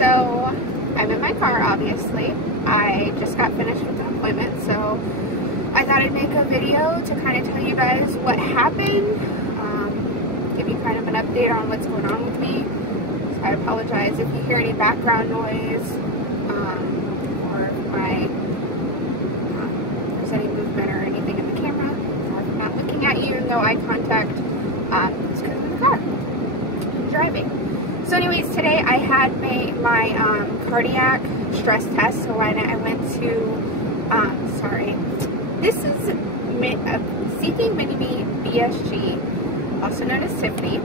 So I'm in my car, obviously. I just got finished with an appointment, so I thought I'd make a video to kind of tell you guys what happened, give you kind of an update on what's going on with me. So I apologize if you hear any background noise, or if there's any movement or anything in the camera. I'm not looking at you, no eye contact. It's because I'm in the car. I'm driving. So anyways, today I had my cardiac stress test. So when I went to, sorry, this is Seeking Mini-Me VSG, also known as Tiffany.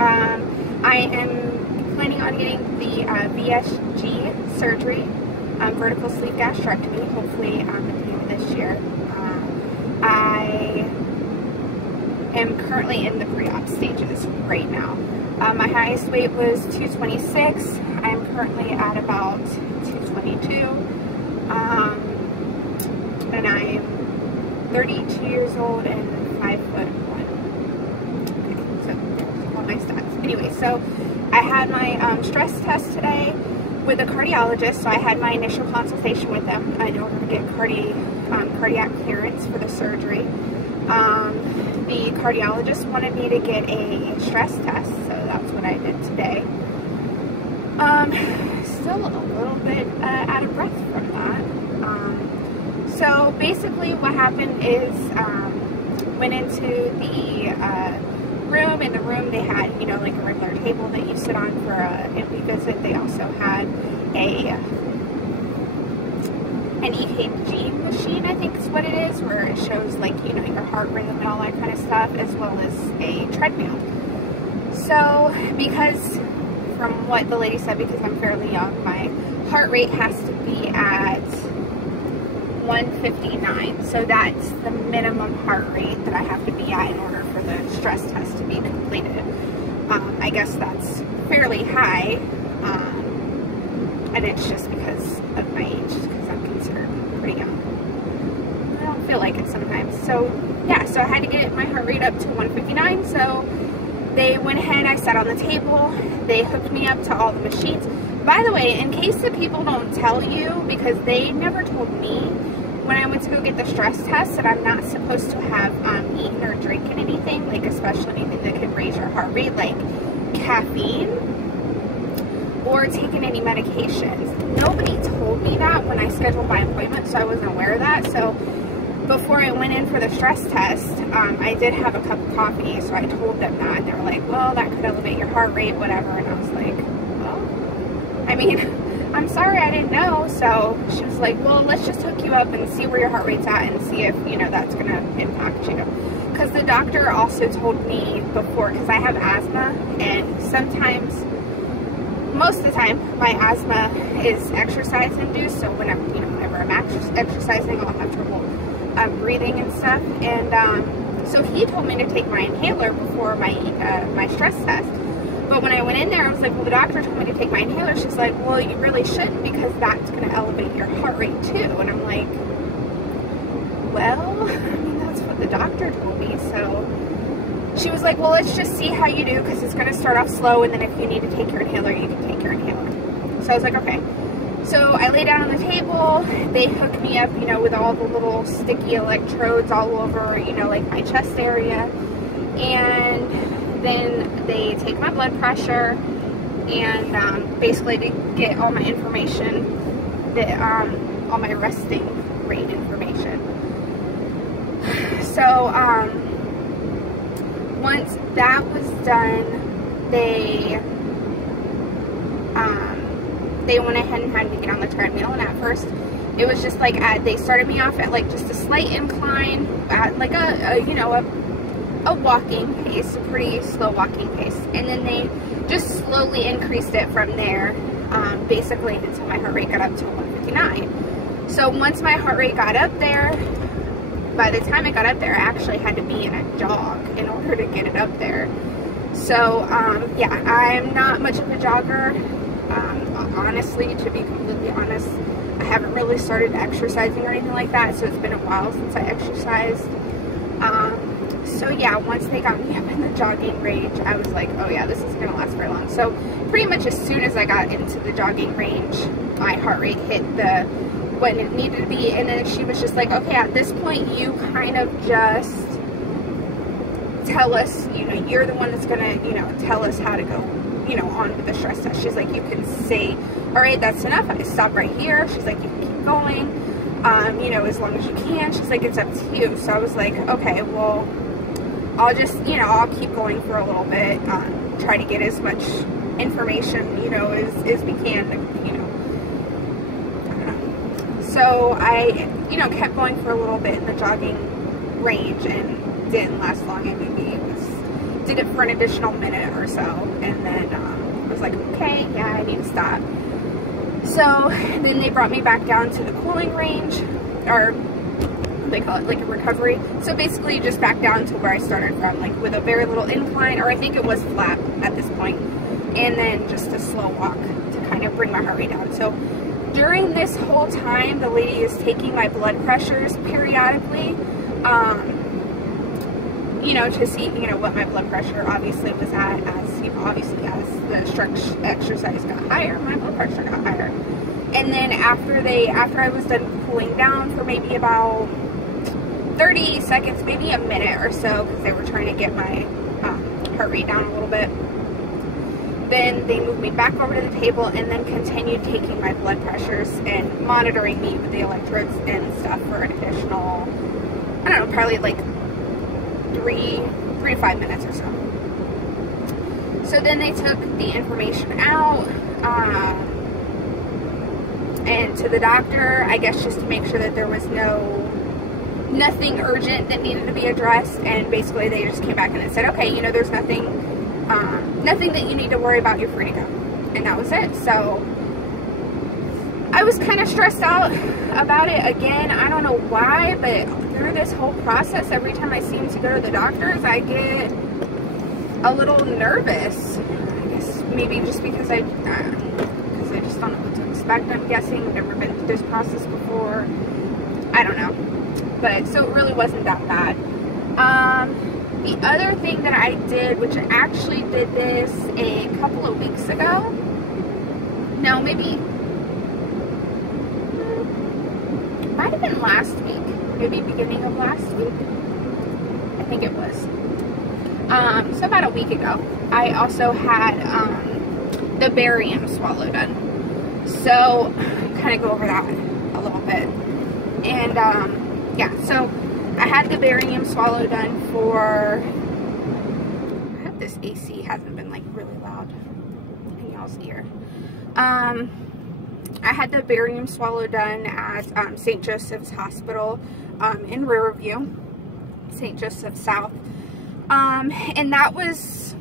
I am planning on getting the VSG surgery, vertical sleeve gastrectomy, hopefully at the end of this year. I am currently in the pre-op stages right now. My highest weight was 226. I am currently at about 222. And I'm 32 years old and 5'1". Okay, so there's all my stats. Anyway, so I had my stress test today with a cardiologist. So I had my initial consultation with them in order to get cardiac clearance for the surgery. The cardiologist wanted me to get a stress test, so that's what I did today. Still a little bit out of breath from that. So basically what happened is, went into the room. In the room they had, you know, like a regular table that you sit on for an MD visit. They also had an EKG machine, I think is what it is, where it shows, like, you know, your heart rhythm and all that kind of stuff, as well as a treadmill. So because, from what the lady said, because I'm fairly young, my heart rate has to be at 159. So that's the minimum heart rate that I have to be at in order for the stress test to be completed. I guess that's fairly high, and it's just because of my age, because I'm considered pretty young. I don't feel like it sometimes. So yeah, so I had to get my heart rate up to 159. So they went ahead, I sat on the table, they hooked me up to all the machines. By the way, in case the people don't tell you, because they never told me when I went to go get the stress test, that I'm not supposed to have eaten or drinking anything, like especially anything that could raise your heart rate, like caffeine, or taking any medications. Nobody told me that when I scheduled my appointment, so I wasn't aware of that. So before I went in for the stress test, I did have a cup of coffee, so I told them that. They were like, well, that could elevate your heart rate, whatever. And I was like, well, I mean, I'm sorry, I didn't know. So she was like, well, let's just hook you up and see where your heart rate's at and see if, you know, that's going to impact you. Because the doctor also told me before, because I have asthma, and sometimes, most of the time, my asthma is exercise induced. So whenever I'm exercising, I'll have trouble breathing and stuff. And so he told me to take my inhaler before my stress test. But when I went in there, I was like, well, the doctor told me to take my inhaler. She's like, well, you really shouldn't, because that's going to elevate your heart rate too. And I'm like, well, I mean, that's what the doctor told me. So she was like, well, let's just see how you do, because it's going to start off slow, and then if you need to take your inhaler, you can take your inhaler. So I was like, okay. So I lay down on the table, they hook me up, you know, with all the little sticky electrodes all over, you know, like my chest area. And then they take my blood pressure, and basically they get all my information, all my resting rate information. So once that was done, they went ahead and had me get on the treadmill. And at first it was just like, they started me off at like just a slight incline, at like a walking pace, a pretty slow walking pace, and then they just slowly increased it from there, basically until my heart rate got up to 159. So once my heart rate got up there, by the time it got up there, I actually had to be in a jog in order to get it up there. So yeah, I'm not much of a jogger. Honestly, to be completely honest, I haven't really started exercising or anything like that, so it's been a while since I exercised. So yeah, once they got me up in the jogging range, I was like, oh yeah, this isn't gonna last very long. So pretty much as soon as I got into the jogging range, my heart rate hit the when it needed to be, and then she was just like, okay, at this point you kind of just tell us, you know, you're the one that's gonna, you know, tell us how to go, you know, on with the stress test. She's like, you can say, all right, that's enough, I stop right here. She's like, you can keep going, you know, as long as you can. She's like, it's up to you. So I was like, okay, well, I'll just, you know, I'll keep going for a little bit, try to get as much information, you know, as we can, you know. So I, you know, kept going for a little bit in the jogging range, and didn't last long. I maybe did it for an additional minute or so, and then was like, okay, yeah, I need to stop. So then they brought me back down to the cooling range, or they call it like a recovery. So basically just back down to where I started from, like with a very little incline, or I think it was flat at this point, and then just a slow walk to kind of bring my heart rate down. So during this whole time, the lady is taking my blood pressures periodically, you know, to see, you know, what my blood pressure obviously was at, as, you know, obviously as the exercise got higher, my blood pressure got higher. And then after I was done cooling down for maybe about 30 seconds, maybe a minute or so, because they were trying to get my heart rate down a little bit, then they moved me back over to the table and then continued taking my blood pressures and monitoring me with the electrodes and stuff for an additional, I don't know, probably like 3 to 5 minutes or so. So then they took the information out and to the doctor, I guess just to make sure that there was nothing urgent that needed to be addressed, and basically they just came back and said, okay, you know, there's nothing that you need to worry about, you're free to go. And that was it. So I was kind of stressed out about it. Again, I don't know why, but through this whole process, every time I seem to go to the doctors, I get a little nervous. I guess maybe just because I just don't know what to expect, I'm guessing. I've never been through this process before. I don't know. But, so it really wasn't that bad. The other thing that I did, which I actually did this a couple of weeks ago. No, maybe, might have been last week. Maybe beginning of last week. I think it was. So about a week ago, I also had the barium swallow done. So, kind of go over that a little bit. And, yeah, so I had the barium swallow done for, I hope this AC hasn't been like really loud in y'all's ear. I had the barium swallow done at St. Joseph's Hospital in Riverview, St. Joseph South. And that was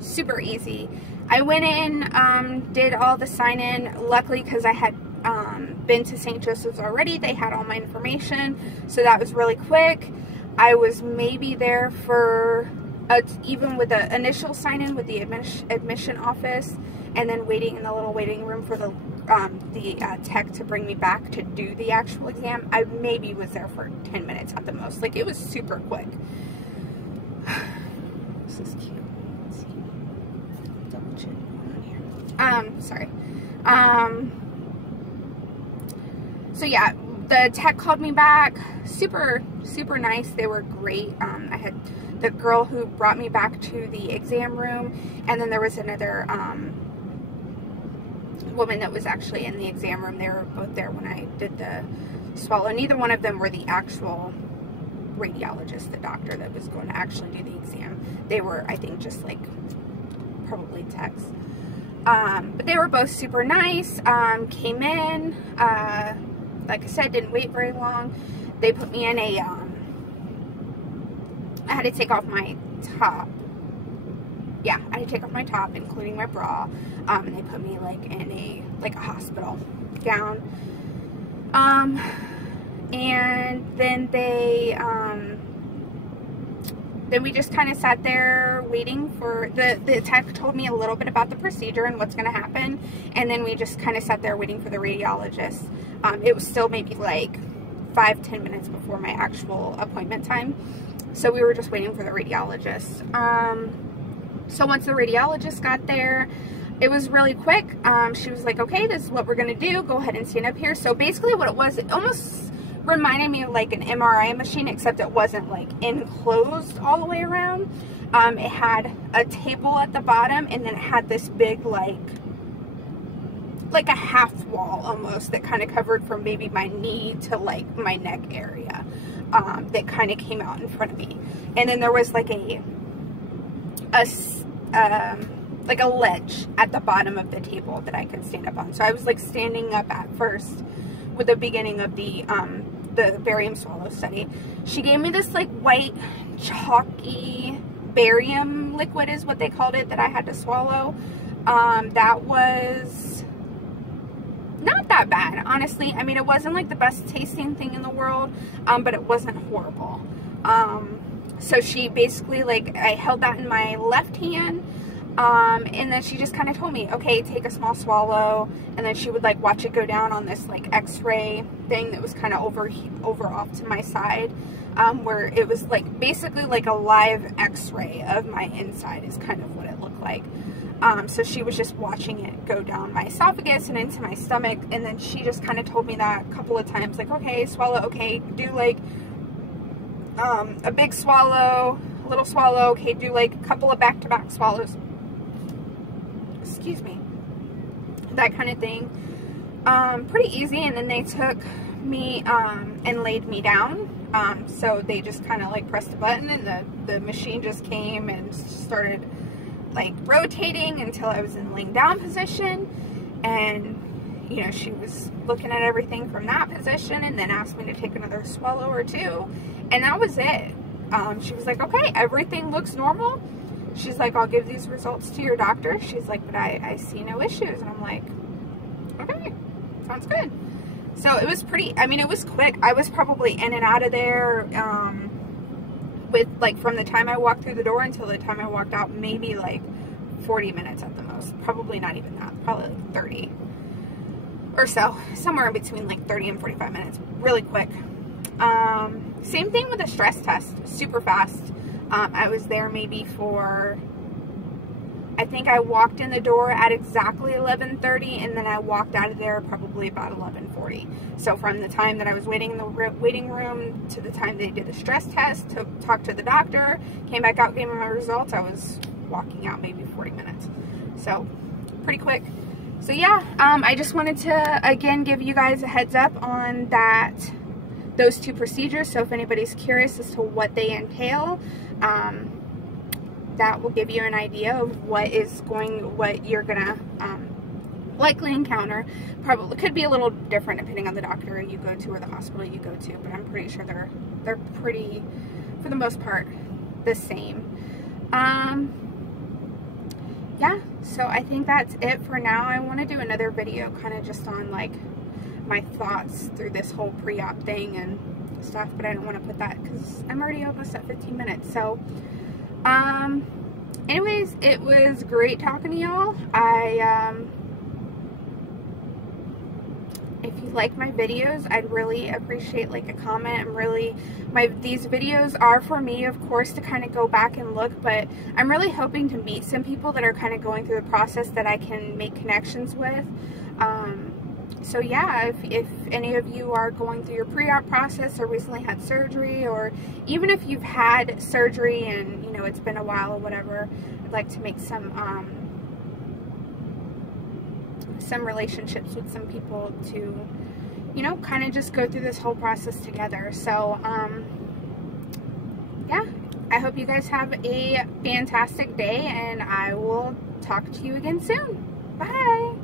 super easy. I went in, did all the sign-in, luckily because I had been to St. Joseph's already. They had all my information, so that was really quick. I was maybe there for, even with the initial sign-in with the admission office, and then waiting in the little waiting room for the tech to bring me back to do the actual exam. I maybe was there for 10 minutes at the most. Like, it was super quick. This is cute. Let's see. Double check on here. Sorry. So yeah, the tech called me back. Super nice. They were great. I had the girl who brought me back to the exam room, and then there was another woman that was actually in the exam room. They were both there when I did the swallow. Neither one of them were the actual radiologist, the doctor that was going to actually do the exam. They were, I think, just like probably techs. But they were both super nice. Came in, like I said, didn't wait very long. They put me in a, I had to take off my top. Yeah, I had to take off my top, including my bra. And they put me like in a hospital gown. And then they, then we just kind of sat there waiting for, the tech told me a little bit about the procedure and what's going to happen. And then we just kind of sat there waiting for the radiologist. It was still maybe like 5-10 minutes before my actual appointment time. So we were just waiting for the radiologist. So once the radiologist got there, it was really quick. She was like, okay, this is what we're going to do. Go ahead and stand up here. So basically what it was, it almost reminded me of like an MRI machine, except it wasn't like enclosed all the way around. It had a table at the bottom, and then it had this big like a half wall almost that kind of covered from maybe my knee to like my neck area, that kind of came out in front of me. And then there was like a ledge at the bottom of the table that I could stand up on. So I was like standing up at first with the beginning of the barium swallow study. She gave me this like white chalky barium liquid is what they called it that I had to swallow. That was not that bad, honestly. I mean, it wasn't like the best tasting thing in the world, but it wasn't horrible. So she basically, like, I held that in my left hand, and then she just kind of told me, okay, take a small swallow, and then she would like watch it go down on this like x-ray thing that was kind of over off to my side, where it was like basically like a live x-ray of my inside is kind of what it looked like. So she was just watching it go down my esophagus and into my stomach, and then she just kind of told me that a couple of times, like, okay, swallow, okay, do like a big swallow, a little swallow, okay, do like a couple of back-to-back swallows, excuse me, that kind of thing. Pretty easy. And then they took me and laid me down. So they just kind of like pressed a button, and the machine just came and started like rotating until I was in laying down position. And you know, she was looking at everything from that position, and then asked me to take another swallow or two, and that was it. She was like, okay, everything looks normal. She's like, I'll give these results to your doctor. She's like, but I see no issues. And I'm like, okay, sounds good. So it was pretty, I mean, it was quick. I was probably in and out of there with like from the time I walked through the door until the time I walked out, maybe like 40 minutes at the most. Probably not even that, probably like 30 or so, somewhere in between like 30 and 45 minutes. Really quick. Same thing with the stress test, super fast. I was there maybe for, I think I walked in the door at exactly 11:30, and then I walked out of there probably about 11:40. So from the time that I was waiting in the waiting room to the time they did the stress test, to talk to the doctor, came back out, gave me my results, I was walking out maybe 40 minutes. So pretty quick. So yeah, I just wanted to again give you guys a heads up on those two procedures. So if anybody's curious as to what they entail, that will give you an idea of what you're gonna likely encounter. Probably could be a little different depending on the doctor you go to or the hospital you go to, but I'm pretty sure they're pretty, for the most part, the same. Yeah, so I think that's it for now. I want to do another video kind of just on like my thoughts through this whole pre-op thing and stuff, but I don't want to put that because I'm already almost at 15 minutes. So anyways, it was great talking to y'all. If you like my videos, I'd really appreciate like a comment. These videos are for me, of course, to kind of go back and look, but I'm really hoping to meet some people that are kind of going through the process that I can make connections with. So yeah, if any of you are going through your pre-op process or recently had surgery, or even if you've had surgery and you know it's been a while or whatever, I'd like to make some relationships with some people to, you know, kind of just go through this whole process together. So yeah, I hope you guys have a fantastic day, and I will talk to you again soon. Bye.